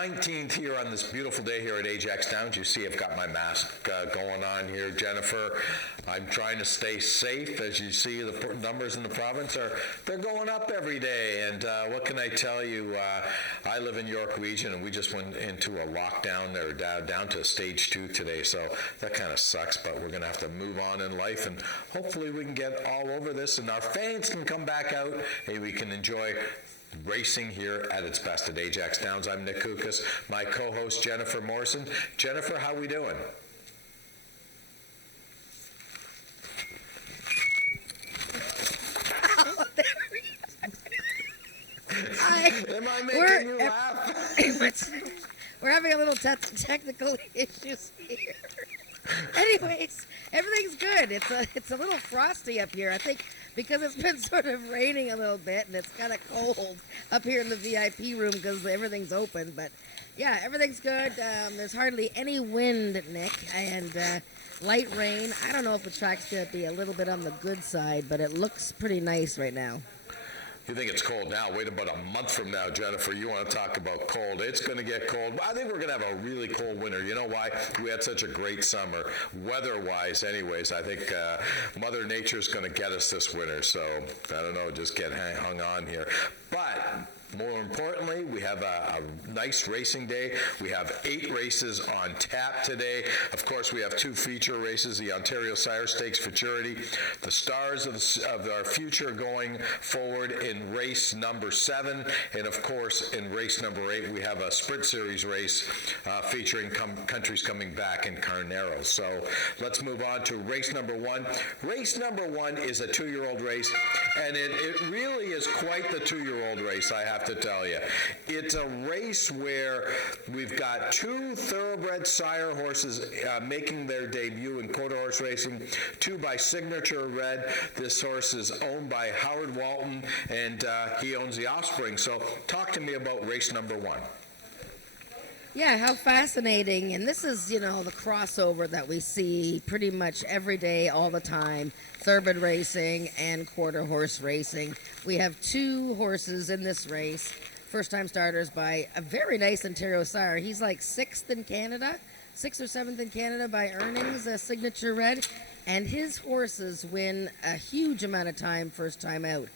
19th here on this beautiful day here at Ajax Downs. You see I've got my mask going on here, Jennifer. I'm trying to stay safe. As you see, the numbers in the province they're going up every day. And what can I tell you? I live in York Region, and we just went into a lockdown there, down to stage 2 today. So that kind of sucks, but we're going to have to move on in life, and hopefully we can get all over this, and our fans can come back out, and we can enjoy racing here at its best at Ajax Downs. I'm Nick Kukas, my co-host Jennifer Morrison. Jennifer, how we doing? Am I making you laugh? We're having a little technical issues here. Anyways, everything's good. It's a little frosty up here. I think because it's been sort of raining a little bit and it's kind of cold up here in the VIP room because everything's open. But yeah, everything's good. There's hardly any wind, Nick, and light rain. I don't know if the track's going to be a little bit on the good side, but it looks pretty nice right now. You think it's cold now? Wait about a month from now, Jennifer. You want to talk about cold. It's going to get cold. I think we're going to have a really cold winter. You know why? We had such a great summer. Weather-wise, anyways, I think Mother Nature's going to get us this winter. So, I don't know, just get hung on here. But more importantly, we have a nice racing day. We have 8 races on tap today. Of course, we have 2 feature races, the Ontario Sire Stakes Futurity, the stars of our future going forward in race number 7, and of course, in race number 8, we have a Sprint Series race featuring countries coming back in Carnero. So let's move on to race number 1. Race number 1 is a 2-year-old race, and it really is quite the 2-year-old race, I have to tell you. It's a race where we've got 2 thoroughbred sire horses making their debut in quarter horse racing, 2 by Signature Red. This horse is owned by Howard Walton, and he owns the offspring. So talk to me about race number 1. Yeah, how fascinating. And this is, the crossover that we see pretty much every day, all the time. Thoroughbred racing and quarter horse racing. We have 2 horses in this race. First-time starters by a very nice Ontario sire. He's like 6th in Canada, 6th or 7th in Canada by earnings, Signature Red. And his horses win a huge amount of time first time out.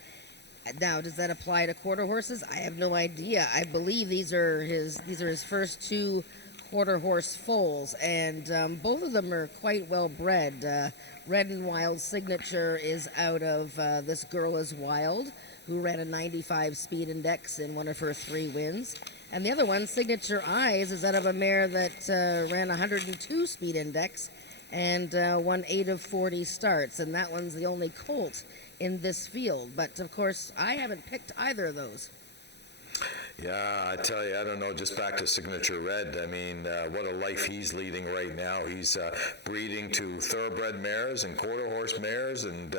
Now, does that apply to quarter horses? I have no idea. I believe these are his first 2 quarter horse foals, and both of them are quite well bred. Red and Wild Signature is out of This Girl is Wild, who ran a 95 speed index in one of her 3 wins. And the other one, Signature Eyes, is out of a mare that ran 102 speed index and won 8 of 40 starts, and that one's the only colt in this field. But of course, I haven't picked either of those. Yeah, I tell you, I don't know, just back to Signature Red. I mean, what a life he's leading right now. He's breeding to thoroughbred mares and quarter horse mares, and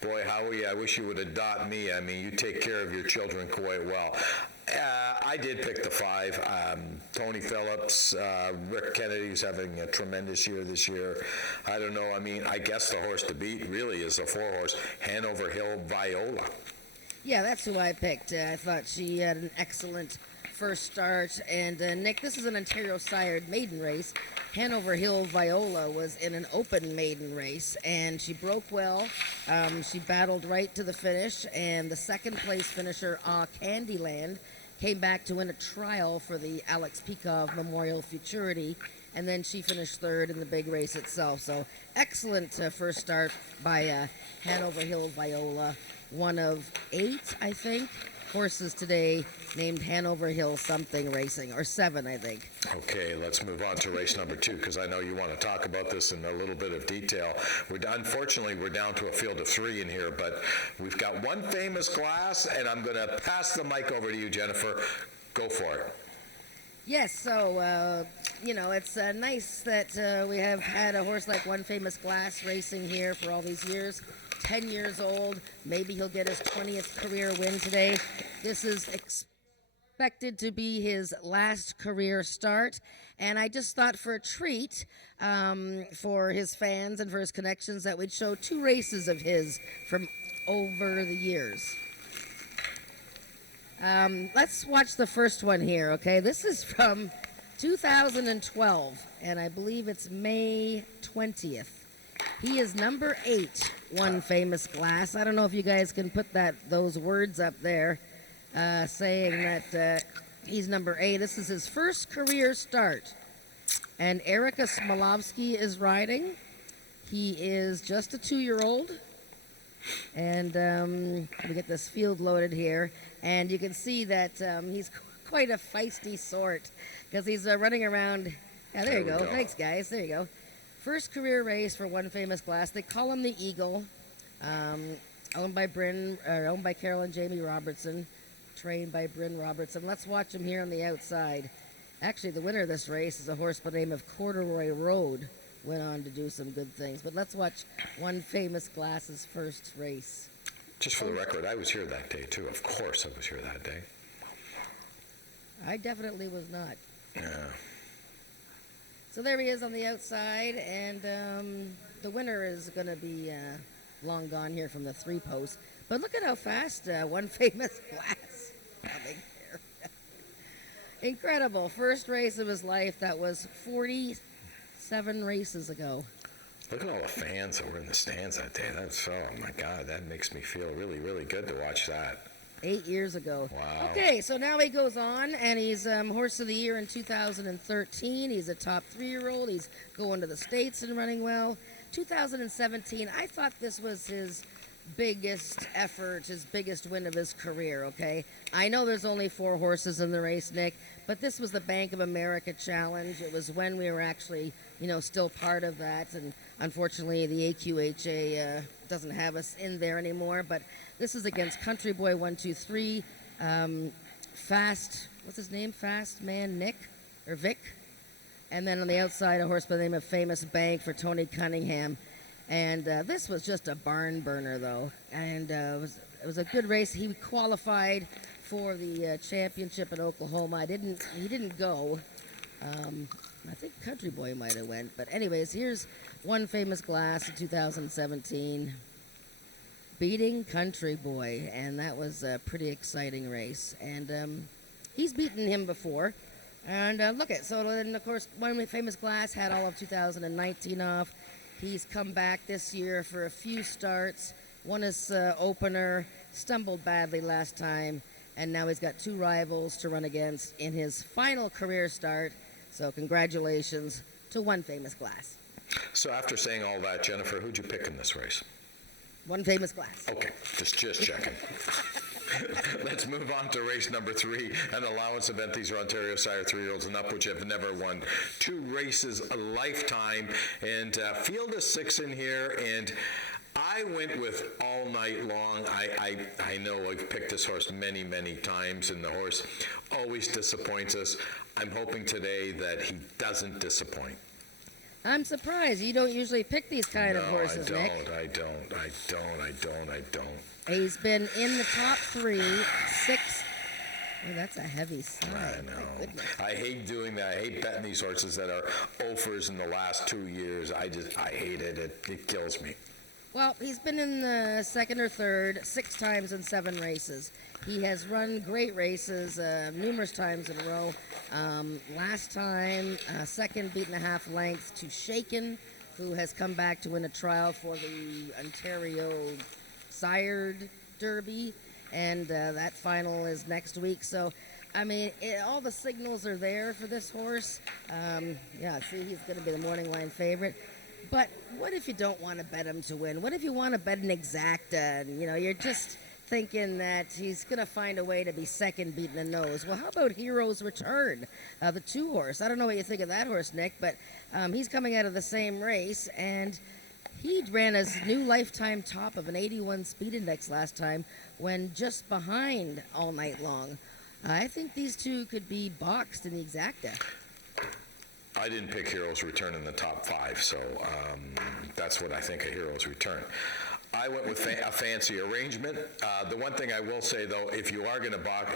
boy, Howie, I wish you would adopt me. I mean, you take care of your children quite well. I did pick the 5. Tony Phillips, Rick Kennedy's having a tremendous year this year. I don't know. I mean, I guess the horse to beat really is a 4-horse, Hanover Hill Viola. Yeah, that's who I picked. I thought she had an excellent first start. And Nick, this is an Ontario sired maiden race. Hanover Hill Viola was in an open maiden race, and she broke well. She battled right to the finish, and the second place finisher, Candyland, came back to win a trial for the Alex Peikov Memorial Futurity, and then she finished 3rd in the big race itself. So excellent first start by Hanover Hill Viola. One of 8, I think, horses today named Hanover Hill something racing, or 7, I think. Okay, let's move on to race number 2, because I know you want to talk about this in a little bit of detail. Unfortunately, we're down to a field of 3 in here, but we've got one famous glass, and I'm going to pass the mic over to you, Jennifer. Go for it. Yes, so, it's nice that we have had a horse like One Famous Glass racing here for all these years. 10 years old. Maybe he'll get his 20th career win today. This is expected to be his last career start. And I just thought for a treat for his fans and for his connections that we'd show 2 races of his from over the years. Let's watch the first one here, okay? This is from 2012, and I believe it's May 20th. He is number 8, One Famous Glass. I don't know if you guys can put those words up there saying that he's number 8. This is his first career start. And Erica Smolovsky is riding. He is just a 2-year-old. And we get this field loaded here. And you can see that he's quite a feisty sort because he's running around. Yeah, there you go. Thanks, guys. There you go. First career race for One Famous Glass. They call him the Eagle. Owned by Carol and Jamie Robertson. Trained by Bryn Robertson. Let's watch him here on the outside. Actually, the winner of this race is a horse by the name of Corduroy Road. Went on to do some good things. But let's watch One Famous Glass's first race. Just for the record, I was here that day, too. Of course I was here that day. I definitely was not. Yeah. So there he is on the outside, and the winner is going to be long gone here from the 3-post. But look at how fast One Famous Glass coming here. Incredible. First race of his life. That was 47 races ago. Look at all the fans that were in the stands that day. Oh my God, that makes me feel really, really good to watch that. 8 years ago. Wow. Okay, so now he goes on, and he's Horse of the Year in 2013. He's a top 3-year-old. He's going to the States and running well. 2017, I thought this was his biggest effort, his biggest win of his career, okay? I know there's only 4 horses in the race, Nick, but this was the Bank of America Challenge. It was when we were actually, still part of that, and unfortunately the AQHA doesn't have us in there anymore, but this is against Country Boy 123, what's his name? Fast Man Nick, or Vic. And then on the outside, a horse by the name of Famous Bank for Tony Cunningham. And this was just a barn burner, though. And it was a good race. He qualified for the championship in Oklahoma. He didn't go. I think Country Boy might have went. But anyways, here's One Famous Glass in 2017. Beating Country Boy. And that was a pretty exciting race. And he's beaten him before. And look at, so then of course, One Famous Glass had all of 2019 off. He's come back this year for a few starts. Won his opener, stumbled badly last time, and now he's got 2 rivals to run against in his final career start. So congratulations to One Famous Glass. So after saying all that, Jennifer, who'd you pick in this race? One Famous Glass. Okay, just checking. Let's move on to race number 3, an allowance event. These are Ontario Sire 3-year-olds and up, which have never won 2 races a lifetime. And field of 6 in here, and I went with All Night Long. I know I've picked this horse many, many times, and the horse always disappoints us. I'm hoping today that he doesn't disappoint. I'm surprised. You don't usually pick these kind of horses, Nick. I don't. He's been in the top 3, 6. Oh, that's a heavy sign. I know. I hate doing that. I hate betting these horses that are offers in the last 2 years. I hate it. It kills me. Well, he's been in the 2nd or 3rd 6 times in 7 races. He has run great races numerous times in a row. Last time, 2nd beat and a half length to Shaken, who has come back to win a trial for the Ontario Sired Derby, and that final is next week. So, I mean, all the signals are there for this horse. Yeah, see, he's going to be the morning line favorite. But what if you don't want to bet him to win? What if you want to bet an exacta, and you're just thinking that he's going to find a way to be second beating the nose? Well, how about Hero's Return, the 2 horse? I don't know what you think of that horse, Nick, but he's coming out of the same race, and he ran his new lifetime top of an 81 speed index last time when just behind All Night Long. I think these 2 could be boxed in the exacta. I didn't pick Hero's Return in the top 5, so that's what I think of Hero's Return. I went with a fancy arrangement. The one thing I will say, though, if you are going to bet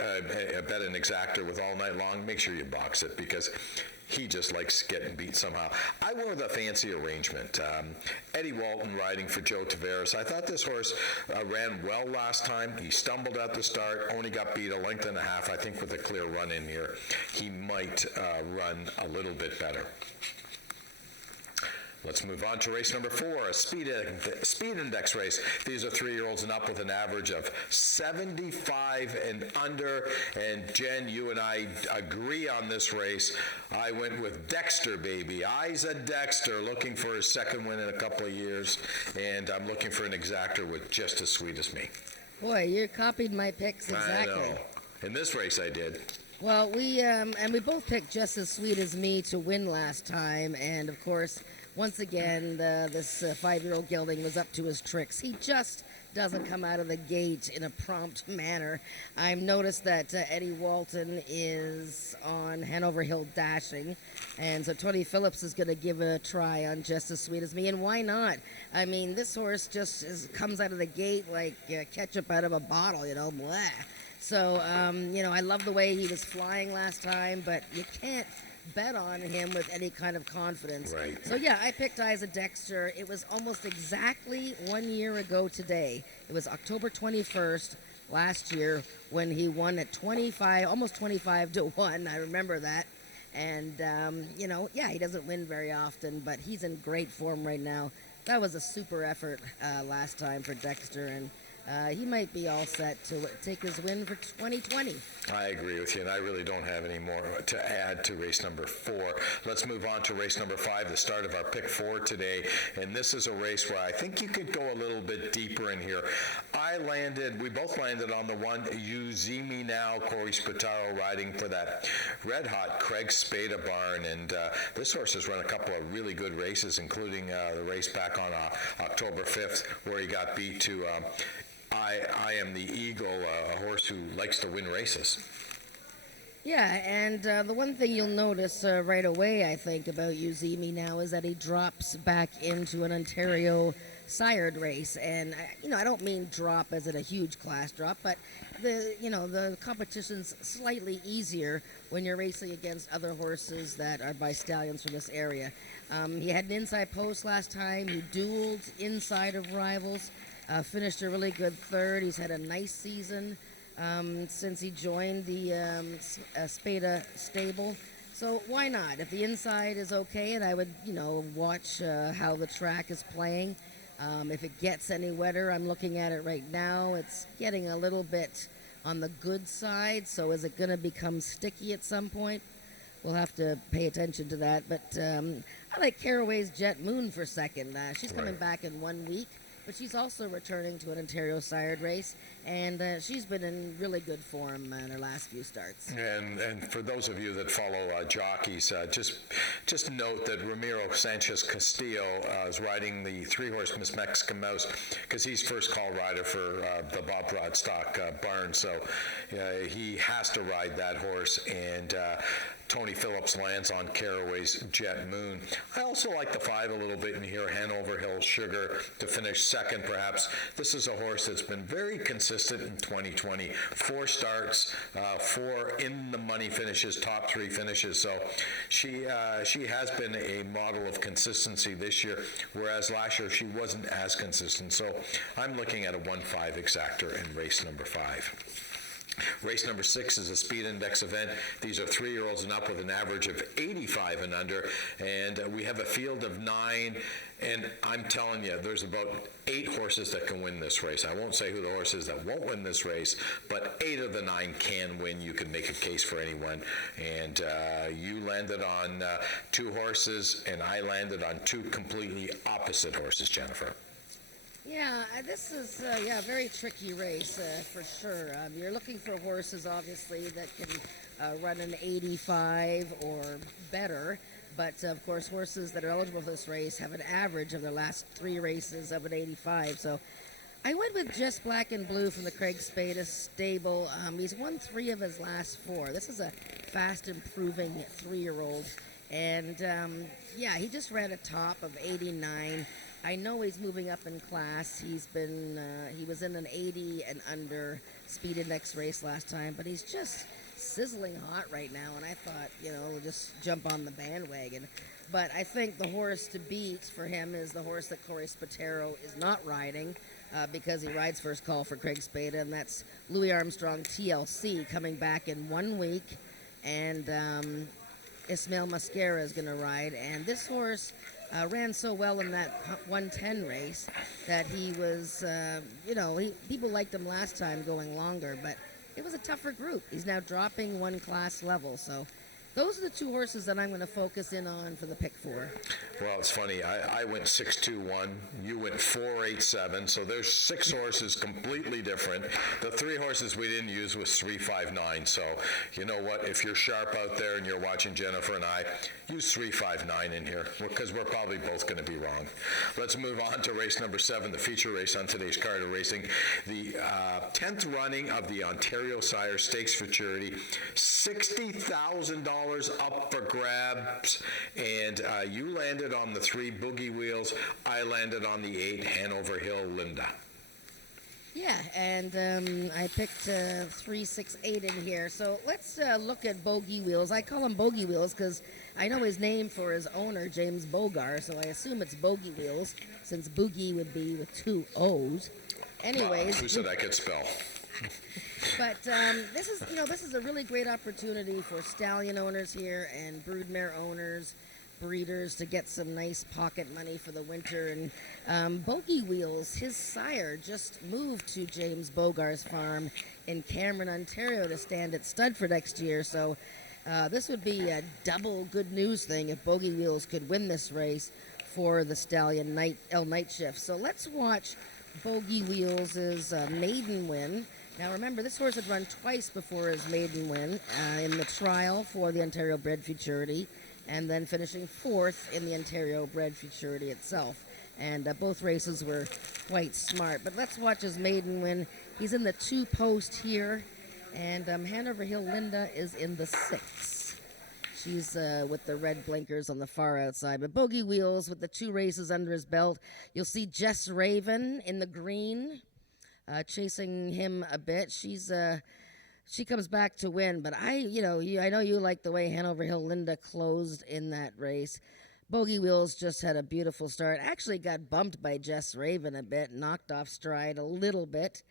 an exactor with All Night Long, make sure you box it, because he just likes getting beat somehow. I went with a fancy arrangement. Eddie Walton riding for Joe Tavares. I thought this horse ran well last time. He stumbled at the start, only got beat a length and a half. I think with a clear run in here, he might run a little bit better. Let's move on to race number 4, a speed index race. These are 3-year-olds and up with an average of 75 and under. And Jen, you and I agree on this race. I went with Dexter, baby. Isa Dexter, looking for his second win in a couple of years. And I'm looking for an exactor with Just As Sweet As Me. Boy, you copied my picks exactly. I know. In this race I did. Well, we both picked Just As Sweet As Me to win last time. And, of course, once again, this 5-year-old gelding was up to his tricks. He just doesn't come out of the gate in a prompt manner. I've noticed that Eddie Walton is on Hanover Hill Dashing, and so Tony Phillips is going to give it a try on Just As Sweet As Me, and why not? I mean, this horse just comes out of the gate like ketchup out of a bottle, blah. So, I love the way he was flying last time, but you can't bet on him with any kind of confidence. Right. So yeah, I picked Isa Dexter. It was almost exactly 1 year ago today. It was October 21st last year when he won at 25, almost 25 to 1. I remember that. And, he doesn't win very often, but he's in great form right now. That was a super effort last time for Dexter, and he might be all set to take his win for 2020. I agree with you, and I really don't have any more to add to race number 4. Let's move on to race number 5, the start of our pick 4 today. And this is a race where I think you could go a little bit deeper in here. We both landed on the one, You See Me Now, Corey Spataro riding for that red-hot Craig Spada barn. And this horse has run a couple of really good races, including the race back on October 5th, where he got beat to I Am the Eagle, a horse who likes to win races. Yeah, and the one thing you'll notice right away, I think, about You See Me Now is that he drops back into an Ontario sired race. And, I don't mean drop as in a huge class drop, but the competition's slightly easier when you're racing against other horses that are by stallions from this area. He had an inside post last time. He dueled inside of rivals. Finished a really good third. He's had a nice season since he joined the Spada stable. So why not? If the inside is okay, and I would, watch how the track is playing. If it gets any wetter, I'm looking at it right now. It's getting a little bit on the good side. So is it going to become sticky at some point? We'll have to pay attention to that. But I like Caraway's Jet Moon for second. She's coming back in 1 week. But she's also returning to an Ontario sired race, and she's been in really good form in her last few starts. And for those of you that follow jockeys, just note that Ramiro Sanchez Castillo is riding the 3-horse Miss Mexican Mouse because he's first call rider for the Bob Broadstock barn, so he has to ride that horse, and Tony Phillips lands on Caraway's Jet Moon. I also like the 5 a little bit in here, Hanover Hill Sugar, to finish second perhaps. This is a horse that's been very consistent in 2020. 4 starts, 4 in-the-money finishes, top 3 finishes. So she has been a model of consistency this year, whereas last year she wasn't as consistent. So I'm looking at a 1-5 exactor in race number 5. Race number 6 is a speed index event. These are 3-year-olds and up with an average of 85 and under. And we have a field of 9. And I'm telling you, there's about 8 horses that can win this race. I won't say who the horse is that won't win this race, but 8 of the 9 can win. You can make a case for anyone. And you landed on 2 horses, and I landed on 2 completely opposite horses, Jennifer. Yeah, this is a very tricky race for sure. You're looking for horses, obviously, that can run an 85 or better. But, of course, horses that are eligible for this race have an average of their last 3 races of an 85. So I went with Just Black and Blue from the Craig Spada stable. He's won 3 of his last 4. This is a fast-improving 3-year-old. And, he just ran a top of 89. I know he's moving up in class. He was in an 80 and under speed index race last time, but he's just sizzling hot right now, and I thought, just jump on the bandwagon. But I think the horse to beat for him is the horse that Corey Spatero is not riding, because he rides First Call for Craig Spada, and that's Louis Armstrong TLC coming back in 1 week, and Ismail Mascara is going to ride. And this horse ran so well in that 110 race that he was, people liked him last time going longer, but it was a tougher group. He's now dropping one class level, so those are the two horses that I'm going to focus in on for the pick four. Well, it's funny. I went 6-2-1. You went 4-8-7. So there's 6 horses completely different. The 3 horses we didn't use was 3-5-9. So you know what? If you're sharp out there and you're watching Jennifer and I, use 3-5-9 in here, because we're probably both going to be wrong. Let's move on to race number 7, the feature race on today's card of racing. The 10th running of the Ontario Sire Stakes Futurity. $60,000 up for grabs, and you landed on the 3 Boogie Wheels. I landed on the 8 Hanover Hill Linda. Yeah, and I picked 3, 6, 8 in here. So let's look at Bogey Wheels. I call him Bogey Wheels because I know his name for his owner, James Bogar, so I assume it's Bogey Wheels, since Boogie would be with 2 O's. Anyways. Who said I could spell? But this is a really great opportunity for stallion owners here and broodmare owners, breeders, to get some nice pocket money for the winter. And Bogey Wheels, his sire, just moved to James Bogar's farm in Cameron, Ontario, to stand at stud for next year. So this would be a double good news thing if Bogey Wheels could win this race for the stallion Night Shift. So let's watch Bogey Wheels' maiden win. Now remember, this horse had run twice before his maiden win, in the trial for the Ontario Bred Futurity, and then finishing 4th in the Ontario Bred Futurity itself. And both races were quite smart. But let's watch his maiden win. He's in the 2 post here, and Hanover Hill Linda is in the 6. She's with the red blinkers on the far outside. But Bogey Wheels with the 2 races under his belt. You'll see Jess Raven in the green, chasing him a bit. She comes back to win, but I know you like the way Hanover Hill Linda closed in that race. Bogey Wheels just had a beautiful start. Actually got bumped by Jess Raven a bit, knocked off stride a little bit,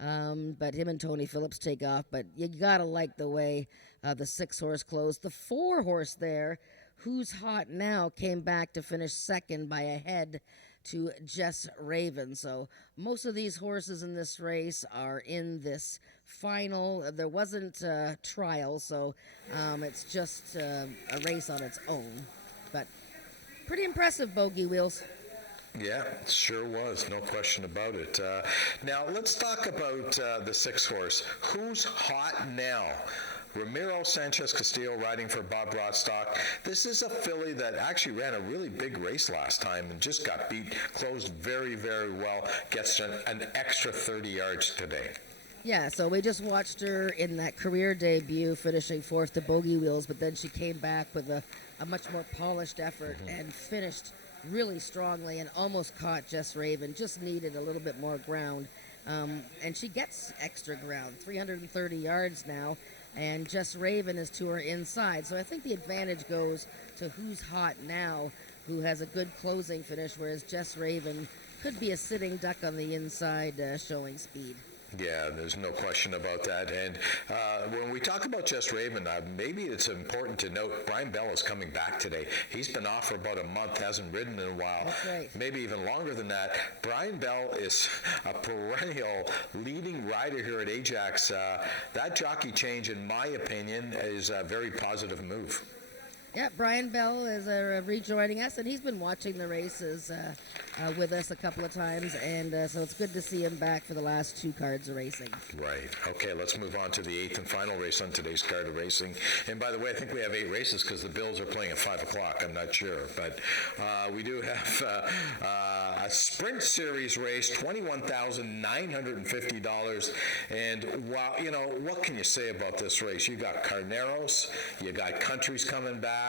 but him and Tony Phillips take off. But you gotta like the way the 6 horse closed. The 4 horse there, Who's Hot Now, came back to finish 2nd by a head to Jess Raven. So most of these horses in this race are in this final. There wasn't a trial, so it's just a race on its own. But pretty impressive, Bogey Wheels. Yeah, it sure was. No question about it. Now, let's talk about the 6 horse. Who's Hot Now? Ramiro Sanchez Castillo riding for Bob Rothstock. This is a filly that actually ran a really big race last time and just got beat, closed very, very well, gets an extra 30 yards today. Yeah, so we just watched her in that career debut, finishing 4th to Bogey Wheels, but then she came back with a much more polished effort and finished really strongly and almost caught Jess Raven, just needed a little bit more ground. And she gets extra ground, 330 yards now. And Jess Raven is to her inside. So I think the advantage goes to Who's Hot Now, who has a good closing finish, whereas Jess Raven could be a sitting duck on the inside, showing speed. Yeah, there's no question about that. And when we talk about Jess Raven, maybe it's important to note Brian Bell is coming back today. He's been off for about a month, hasn't ridden in a while. That's right. Maybe even longer than that. Brian Bell is a perennial leading rider here at Ajax. That jockey change, in my opinion, is a very positive move. Yeah, Brian Bell is rejoining us, and he's been watching the races with us a couple of times, and so it's good to see him back for the last 2 cards of racing. Right. Okay, let's move on to the 8th and final race on today's card of racing. And by the way, I think we have 8 races because the Bills are playing at 5 o'clock. I'm not sure. But we do have a Sprint Series race, $21,950. And, wow, what can you say about this race? You got Carneros, you got Countries coming back,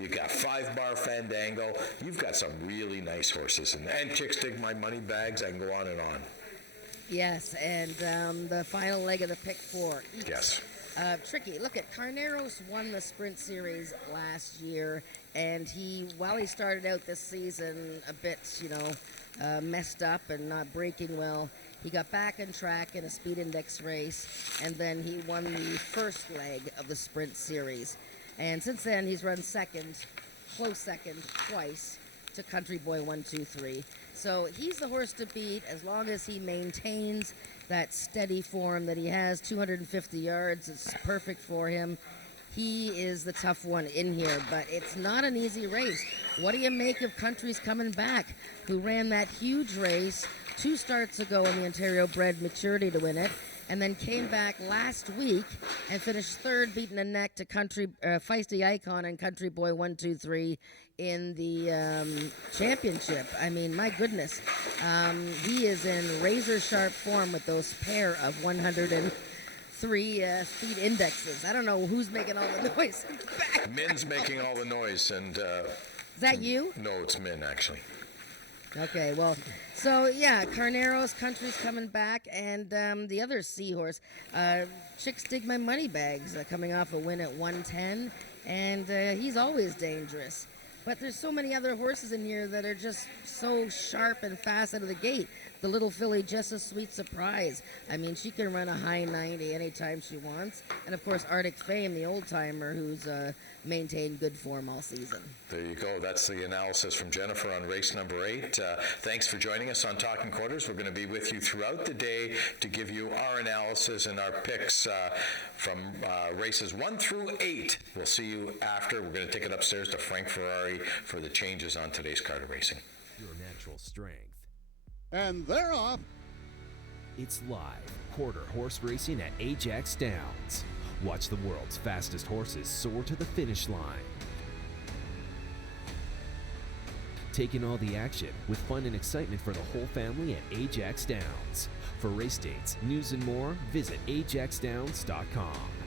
you got 5 Bar Fandango. You've got some really nice horses. And Chicks Dig My Money Bags. I can go on and on. Yes, and the final leg of the pick 4. Yes. tricky. Look at Carneros won the Sprint Series last year, and while he started out this season a bit, messed up and not braking well, he got back on track in a speed index race, and then he won the first leg of the Sprint Series. And since then, he's run close second, twice to Country Boy 123. So he's the horse to beat as long as he maintains that steady form that he has. 250 yards is perfect for him. He is the tough one in here, but it's not an easy race. What do you make of Country's Coming Back, who ran that huge race 2 starts ago in the Ontario Bred Maturity to win it, and then came back last week and finished third, beating a neck to Feisty Icon and Country Boy 123 in the championship. I mean, my goodness. He is in razor-sharp form with those pair of 103 speed indexes. I don't know who's making all the noise in the back. Min's making all the noise, and... Is that you? No, it's Min, actually. Okay, well, so yeah, Carneros, Country's Coming Back, and the other seahorse, Chicks Dig My Money Bags, coming off a win at 110, and he's always dangerous. But there's so many other horses in here that are just so sharp and fast out of the gate. The little filly, Just a Sweet Surprise. I mean, she can run a high 90 anytime she wants. And, of course, Arctic Fame, the old-timer, who's maintained good form all season. There you go. That's the analysis from Jennifer on race number 8. Thanks for joining us on Talking Quarters. We're going to be with you throughout the day to give you our analysis and our picks from races 1 through 8. We'll see you after. We're going to take it upstairs to Frank Ferrari for the changes on today's card of racing. Your natural strength. And they're off. It's live quarter horse racing at Ajax Downs. Watch the world's fastest horses soar to the finish line. Take in all the action with fun and excitement for the whole family at Ajax Downs. For race dates, news, and more, visit ajaxdowns.com.